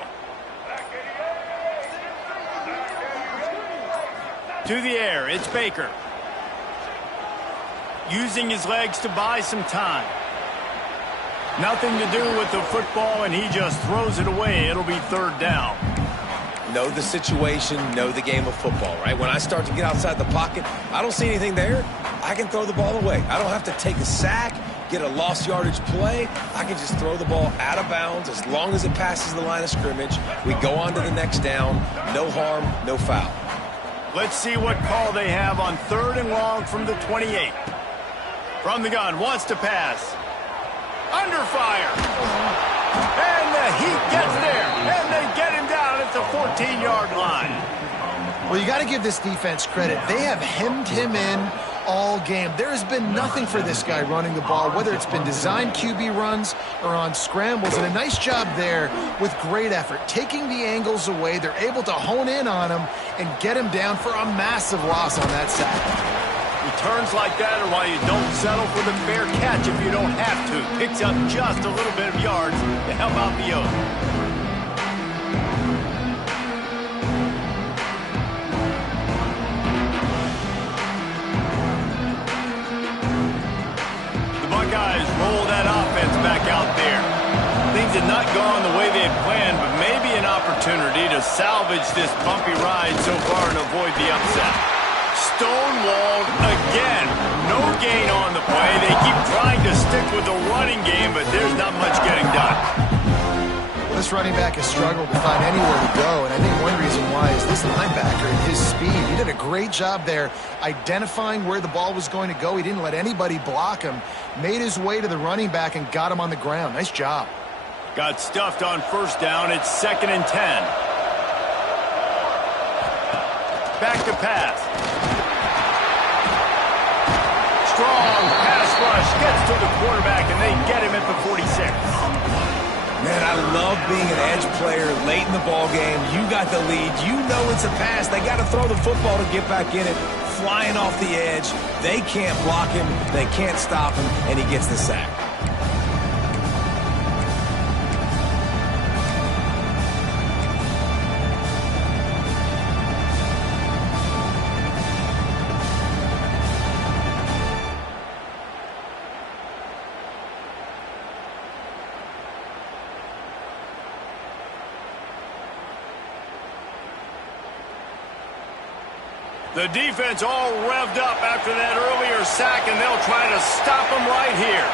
To the air, it's Baker. Using his legs to buy some time. Nothing to do with the football, and he just throws it away. It'll be 3rd down. Know the situation, know the game of football, right? When I start to get outside the pocket, I don't see anything there, I can throw the ball away. I don't have to take a sack, get a lost yardage play. I can just throw the ball out of bounds as long as it passes the line of scrimmage. We go on to the next down. No harm, no foul. Let's see what call they have on 3rd and long from the 28. From the gun, wants to pass. Under fire. And the Heat gets there. And they get him down at the 14-yard line. Well, you got to give this defense credit. They have hemmed him in all game. There has been nothing for this guy running the ball, whether it's been designed QB runs or on scrambles. And a nice job there with great effort. Taking the angles away, they're able to hone in on him and get him down for a massive loss on that sack. Returns like that are why you don't settle for the fair catch if you don't have to. Picks up just a little bit of yards to help out the O's. The Buckeyes roll that offense back out there. Things had not gone the way they had planned, but maybe an opportunity to salvage this bumpy ride so far and avoid the upset. Stonewalled again. No gain on the play. They keep trying to stick with the running game, but there's not much getting done. This running back has struggled to find anywhere to go, and I think one reason why is this linebacker and his speed. He did a great job there identifying where the ball was going to go. He didn't let anybody block him. Made his way to the running back and got him on the ground. Nice job. Got stuffed on first down. It's 2nd and 10. Back to pass. Strong pass rush gets to the quarterback, and they get him at the 46. Man, I love being an edge player late in the ball game. You got the lead. You know it's a pass. They got to throw the football to get back in it. Flying off the edge. They can't block him. They can't stop him, and he gets the sack. The defense all revved up after that earlier sack, and they'll try to stop him right here.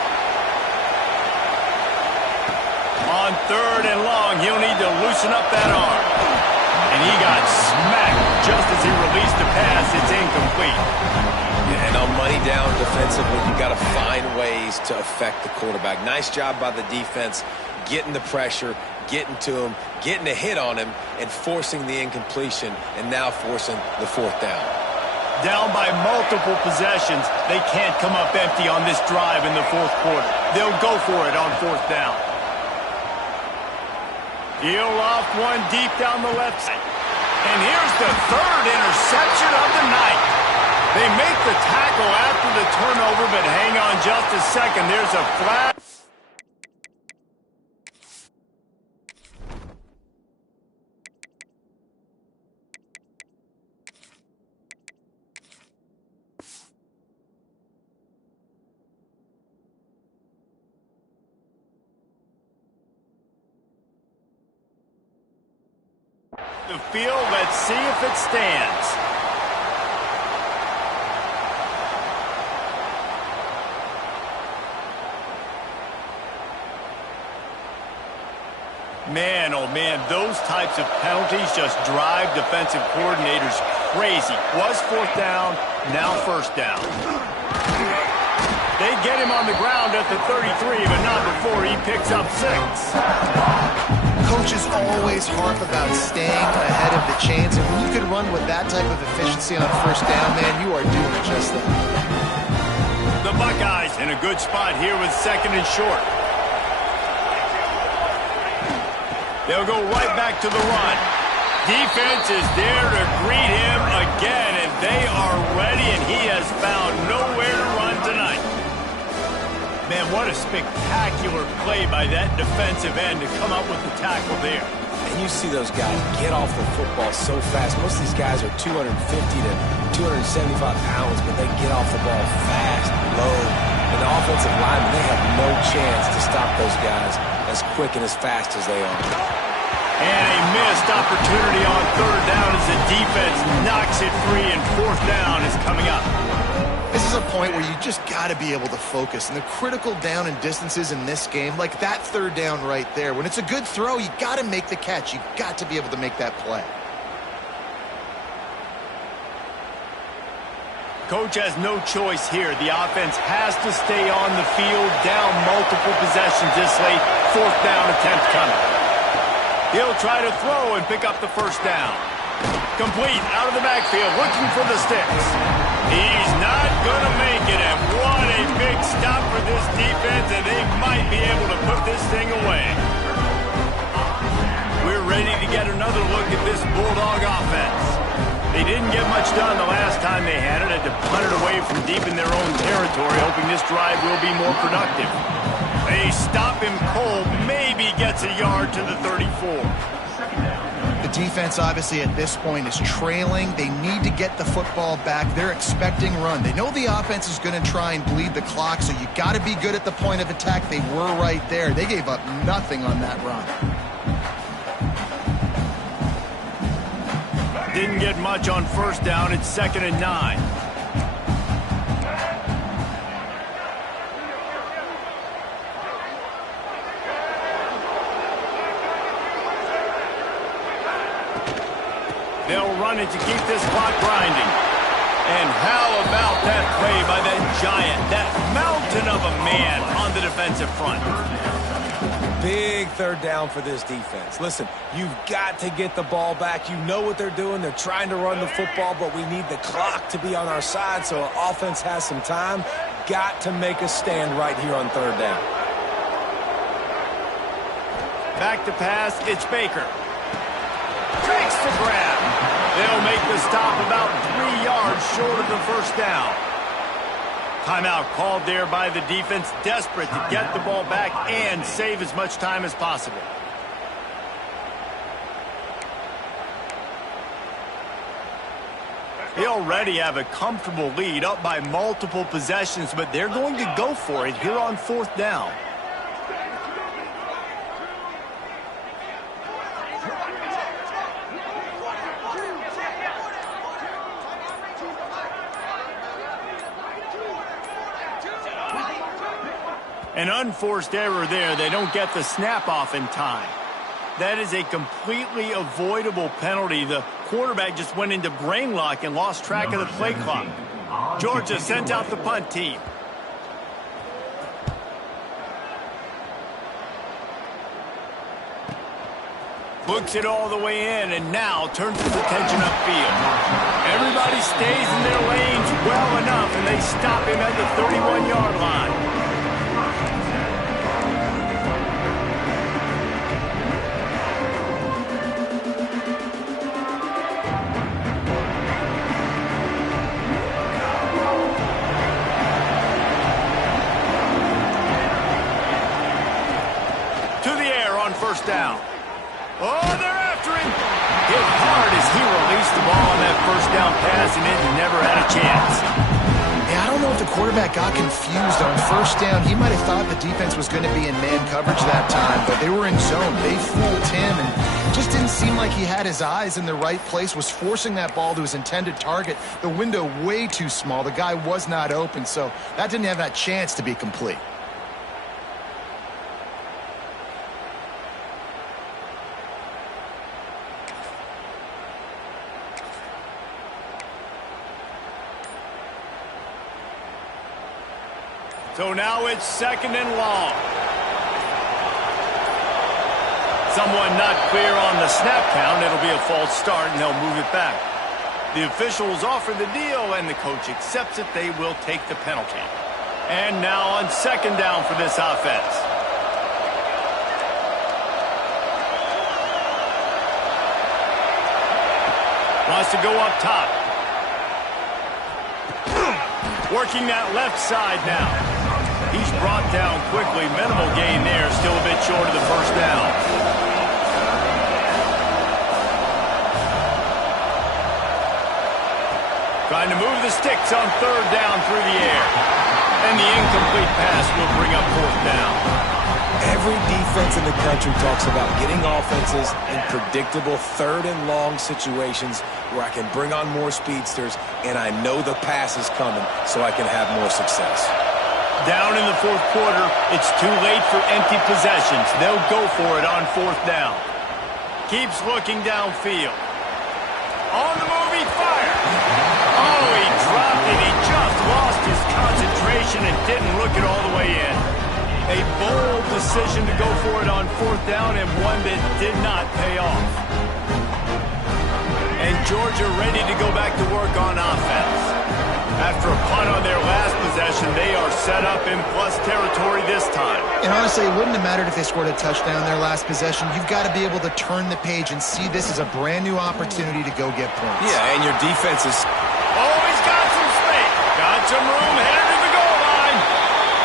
On 3rd and long, he'll need to loosen up that arm. And he got smacked just as he released the pass. It's incomplete. Yeah, and on money down defensively, you got to find ways to affect the quarterback. Nice job by the defense, getting the pressure, getting to him, getting a hit on him, and forcing the incompletion, and now forcing the 4th down. Down by multiple possessions, they can't come up empty on this drive in the 4th quarter. They'll go for it on 4th down. He'll loft one deep down the left side. And here's the 3rd interception of the night. They make the tackle after the turnover, but hang on just a second. There's a flag. The field, let's see if it stands. Man, oh man, those types of penalties just drive defensive coordinators crazy. Was 4th down, now 1st down. They get him on the ground at the 33, but not before he picks up 6. Coaches always harp about staying ahead of the chains, and when you can run with that type of efficiency on 1st down, man, you are doing just that. The Buckeyes in a good spot here with 2nd and short. They'll go right back to the run. Defense is there to greet him again, and they are ready, and he has found nowhere to run tonight. Man, what a spectacular play by that defensive end to come up with the tackle there. And you see those guys get off the football so fast. Most of these guys are 250 to 275 pounds, but they get off the ball fast, low. And the offensive linemen, they have no chance to stop those guys as quick and as fast as they are. And a missed opportunity on 3rd down as the defense knocks it free, and 4th down is coming up. This is a point where you just got to be able to focus. And the critical down and distances in this game, like that 3rd down right there, when it's a good throw, you got to make the catch. You got to be able to make that play. Coach has no choice here. The offense has to stay on the field, down multiple possessions this late. 4th down attempt coming. He'll try to throw and pick up the first down. Complete out of the backfield, looking for the sticks. He's not going to make it, and what a big stop for this defense, and they might be able to put this thing away. We're ready to get another look at this Bulldog offense. They didn't get much done the last time they had it. Had to punt it away from deep in their own territory, hoping this drive will be more productive. They stop him cold, maybe gets a yard to the 34. The defense, obviously, at this point is trailing. They need to get the football back. They're expecting run. They know the offense is going to try and bleed the clock, so you got to be good at the point of attack. They were right there. They gave up nothing on that run. Didn't get much on 1st down. It's 2nd and 9. They'll run it to keep this clock grinding. And how about that play by that giant, that mountain of a man on the defensive front? Big 3rd down for this defense. Listen, you've got to get the ball back. You know what they're doing. They're trying to run the football, but we need the clock to be on our side so our offense has some time. Got to make a stand right here on 3rd down. Back to pass, it's Baker. Takes the grab. They'll make the stop about 3 yards short of the 1st down. Timeout called there by the defense, desperate to get the ball back and save as much time as possible. They already have a comfortable lead, up by multiple possessions, but they're going to go for it here on 4th down. An unforced error there. They don't get the snap off in time. That is a completely avoidable penalty. The quarterback just went into brain lock and lost track of the play clock. Georgia sent out the punt team. Books it all the way in and now turns his attention upfield. Everybody stays in their lanes well enough, and they stop him at the 31-yard line. First down. Oh, they're after him. Hit hard as he released the ball on that 1st down pass, and it never had a chance. Yeah, I don't know if the quarterback got confused on 1st down. He might have thought the defense was going to be in man coverage that time, but they were in zone. They fooled him, and it just didn't seem like he had his eyes in the right place, was forcing that ball to his intended target. The window way too small. The guy was not open, so that didn't have that chance to be complete. So now it's 2nd and long. Someone not clear on the snap count. It'll be a false start, and they'll move it back. The officials offer the deal, and the coach accepts it. They will take the penalty. And now on 2nd down for this offense. Wants to go up top. Working that left side now. He's brought down quickly. Minimal gain there. Still a bit short of the 1st down. Trying to move the sticks on 3rd down through the air. And the incomplete pass will bring up 4th down. Every defense in the country talks about getting offenses in predictable 3rd and long situations where I can bring on more speedsters and I know the pass is coming so I can have more success. Down in the 4th quarter, it's too late for empty possessions. They'll go for it on 4th down. Keeps looking downfield. On the move, he fires. Oh, he dropped it. He situation and didn't look it all the way in. A bold decision to go for it on 4th down and one that did not pay off. And Georgia ready to go back to work on offense. After a punt on their last possession, they are set up in plus territory this time. And honestly, it wouldn't have mattered if they scored a touchdown their last possession. You've got to be able to turn the page and see this as a brand new opportunity to go get points. Yeah, and your defense is... Oh, he's got some space. Got some room, headed to the goal line.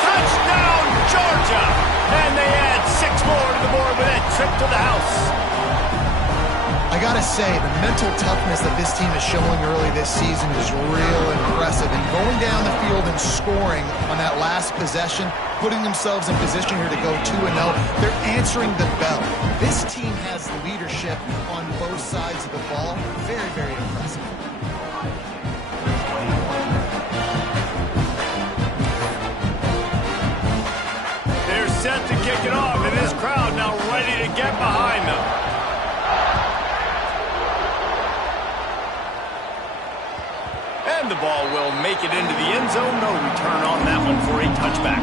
Touchdown, Georgia. And they add 6 more to the board with that trip to the house. I gotta say, the mental toughness that this team is showing early this season is real impressive. And going down the field and scoring on that last possession, putting themselves in position here to go 2-0, they're answering the bell. This team has leadership on both sides of the ball. Very, very impressive. They're set to kick it off, and this crowd now ready to get behind them. And the ball will make it into the end zone. No return on that one for a touchback.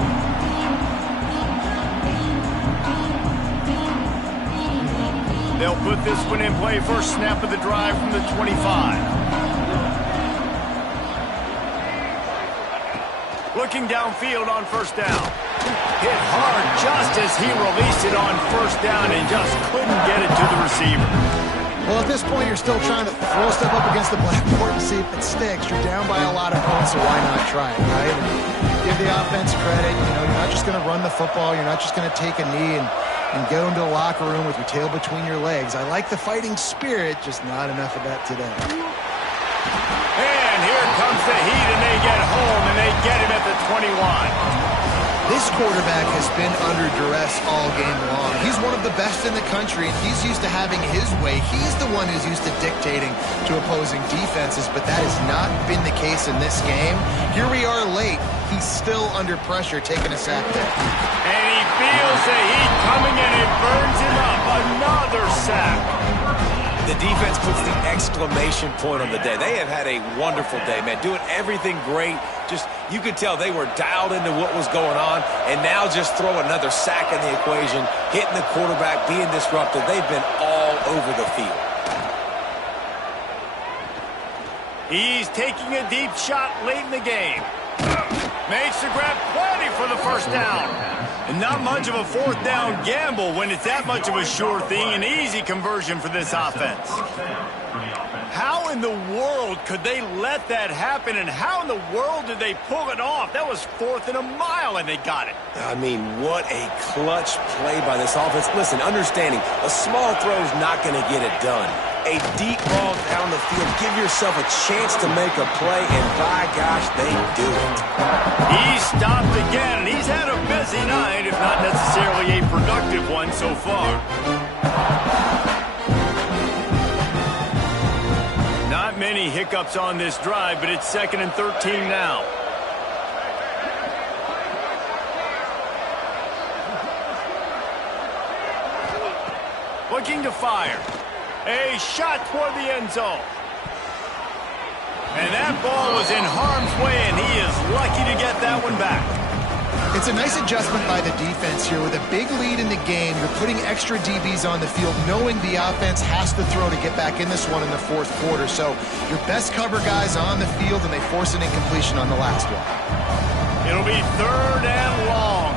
They'll put this one in play. First snap of the drive from the 25. Looking downfield on 1st down. Hit hard just as he released it on 1st down and just couldn't get it to the receiver. Well, at this point, you're still trying to throw stuff up against the blackboard and see if it sticks. You're down by a lot of points, so why not try it, right? And give the offense credit. You know, you're not just going to run the football. You're not just going to take a knee and go into the locker room with your tail between your legs. I like the fighting spirit, just not enough of that today. And here comes the heat, and they get home, and they get him at the 21. This quarterback has been under duress all game long. He's one of the best in the country, and he's used to having his way. He's the one who's used to dictating to opposing defenses, but that has not been the case in this game. Here we are late. He's still under pressure, taking a sack there. And he feels the heat coming, and it burns him up. Another sack. The defense puts the exclamation point on the day. They have had a wonderful day, man. Doing everything great. Just, you could tell they were dialed into what was going on, and now just throw another sack in the equation, hitting the quarterback, being disruptive. They've been all over the field. He's taking a deep shot late in the game. Makes the grab, plenty for the 1st down. And not much of a 4th down gamble when it's that much of a sure thing. An easy conversion for this offense. How in the world could they let that happen, and how in the world did they pull it off? That was 4th and a mile, and they got it. I mean, what a clutch play by this offense. Listen, understanding, a small throw is not going to get it done. A deep ball down the field, give yourself a chance to make a play, and by gosh, they do it. He stopped again, and he's had a busy night, if not necessarily a productive one so far. Not many hiccups on this drive, but it's 2nd and 13 now. Looking to fire. A shot toward the end zone. And that ball was in harm's way, and he is lucky to get that one back. It's a nice adjustment by the defense here. With a big lead in the game, you're putting extra DBs on the field, knowing the offense has to throw to get back in this one in the 4th quarter. So your best cover guys on the field, and they force an incompletion on the last one. It'll be 3rd and long.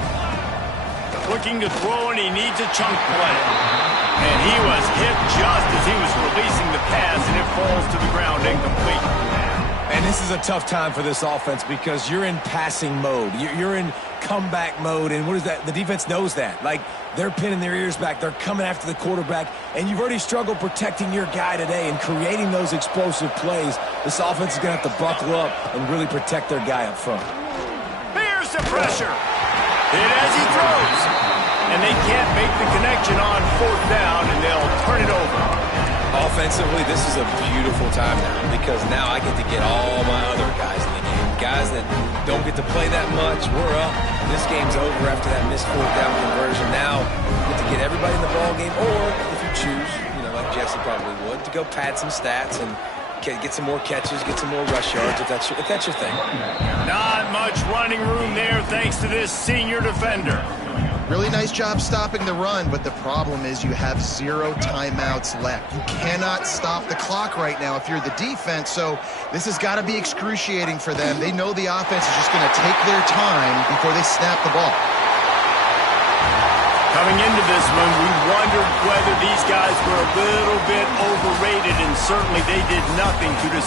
Looking to throw, and he needs a chunk play. And he was hit just as he was releasing the pass, and it falls to the ground incomplete. And this is a tough time for this offense because you're in passing mode. You're in comeback mode, and what is that? The defense knows that. Like, they're pinning their ears back. They're coming after the quarterback, and you've already struggled protecting your guy today and creating those explosive plays. This offense is going to have to buckle up and really protect their guy up front. Here's the pressure. Hit as he throws. And they can't make the connection on 4th down, and they'll turn it over. Offensively, this is a beautiful time now because now I get to get all my other guys in the game. Guys that don't get to play that much, we're up. This game's over after that missed 4th down conversion. Now, you get to get everybody in the ball game, or if you choose, you know, like Jesse probably would, to go pad some stats and get some more catches, get some more rush yards if that's your thing. Not much running room there thanks to this senior defender. Really nice job stopping the run, but the problem is you have 0 timeouts left. You cannot stop the clock right now if you're the defense, so this has got to be excruciating for them. They know the offense is just going to take their time before they snap the ball. Coming into this one, we wondered whether these guys were a little bit overrated, and certainly they did nothing to